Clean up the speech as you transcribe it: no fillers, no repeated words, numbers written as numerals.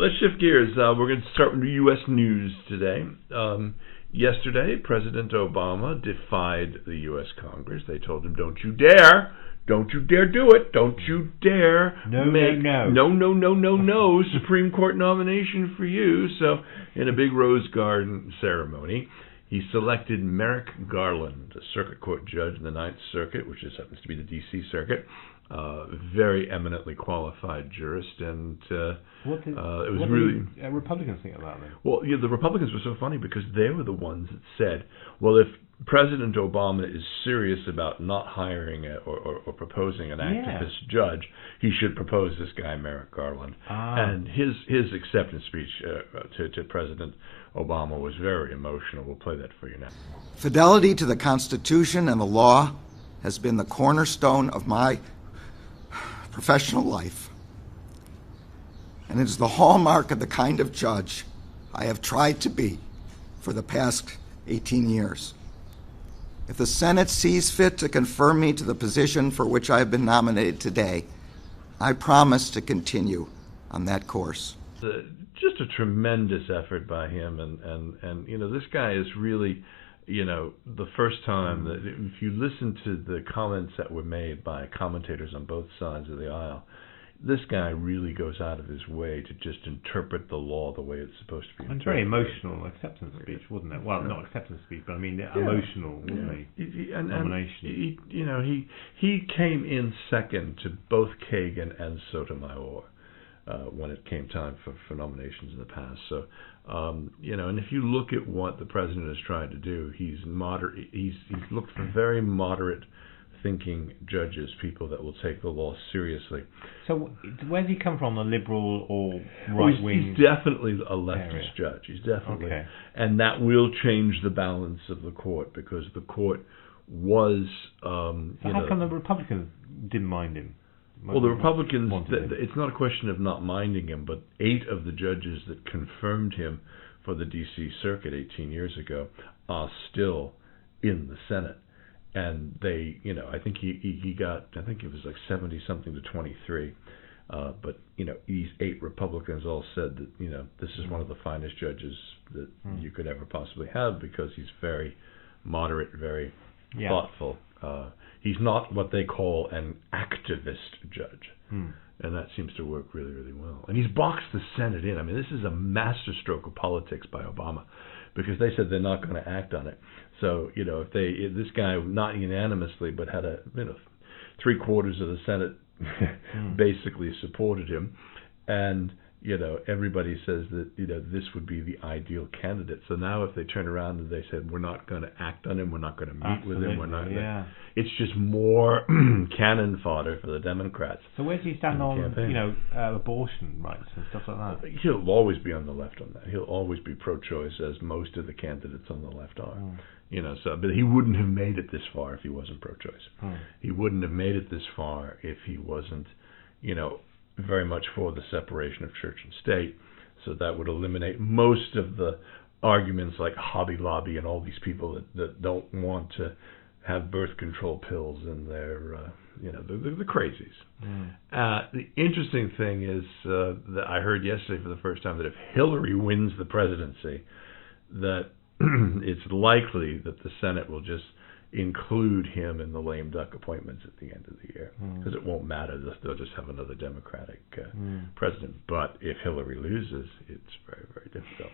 Let's shift gears. We're going to start with U.S. news today. Yesterday, President Obama defied the U.S. Congress. They told him, don't you dare do it. Don't you dare no Supreme Court nomination for you. So in a big Rose Garden ceremony, he selected Merrick Garland, a circuit court judge in the Ninth Circuit, which just happens to be the D.C. Circuit. Very eminently qualified jurist, and what really did Republicans think about that? Well, the Republicans were so funny because they were the ones that said, well, if President Obama is serious about not hiring or proposing an activist judge, he should propose this guy Merrick Garland. And his acceptance speech to President Obama was very emotional. We'll play that for you now. Fidelity to the Constitution and the law has been the cornerstone of my professional life, and it is the hallmark of the kind of judge I have tried to be for the past 18 years. If the Senate sees fit to confirm me to the position for which I have been nominated today, I promise to continue on that course. Just a tremendous effort by him, and this guy is really, the first time that if you listen to the comments that were made by commentators on both sides of the aisle, this guy really goes out of his way to just interpret the law the way it's supposed to be. It's very emotional acceptance speech, wasn't it? Well, not acceptance speech, but I mean emotional, wasn't he? Nomination. He came in second to both Kagan and Sotomayor when it came time for nominations in the past. So, and if you look at what the president has tried to do, he's looked for very moderate thinking judges, people that will take the law seriously. So where does he come from, a liberal or right-wing? He's definitely a leftist judge. He's definitely, and that will change the balance of the court, because the court was. So how come the Republicans didn't mind him? Well, the Republicans, it's not a question of not minding him, but 8 of the judges that confirmed him for the D.C. Circuit 18 years ago are still in the Senate. And they, I think he got, I think it was like 70-something to 23. But, these 8 Republicans all said that, this is one of the finest judges that you could ever possibly have, because he's very moderate, very thoughtful. He's not what they call an activist judge. And that seems to work really, really well. And he's boxed the Senate in. I mean, this is a masterstroke of politics by Obama, because they said they're not going to act on it. So, if this guy, not unanimously, but had 3/4 of the Senate basically supported him, and everybody says that this would be the ideal candidate. So now if they turn around and they said, we're not going to act on him, we're not going to meet with him, we're not it's just more cannon fodder for the Democrats. So where does he stand on abortion rights and stuff like that? He'll always be on the left on that. He'll always be pro-choice, as most of the candidates on the left are. But he wouldn't have made it this far if he wasn't pro-choice. He wouldn't have made it this far if he wasn't, very much for the separation of church and state. So that would eliminate most of the arguments like Hobby Lobby and all these people that don't want to have birth control pills in their, the crazies. The interesting thing is that I heard yesterday for the first time that if Hillary wins the presidency, that it's likely that the Senate will just include him in the lame duck appointments at the end of the year, because it won't matter. They'll just have another Democratic president. But if Hillary loses, it's very, very difficult.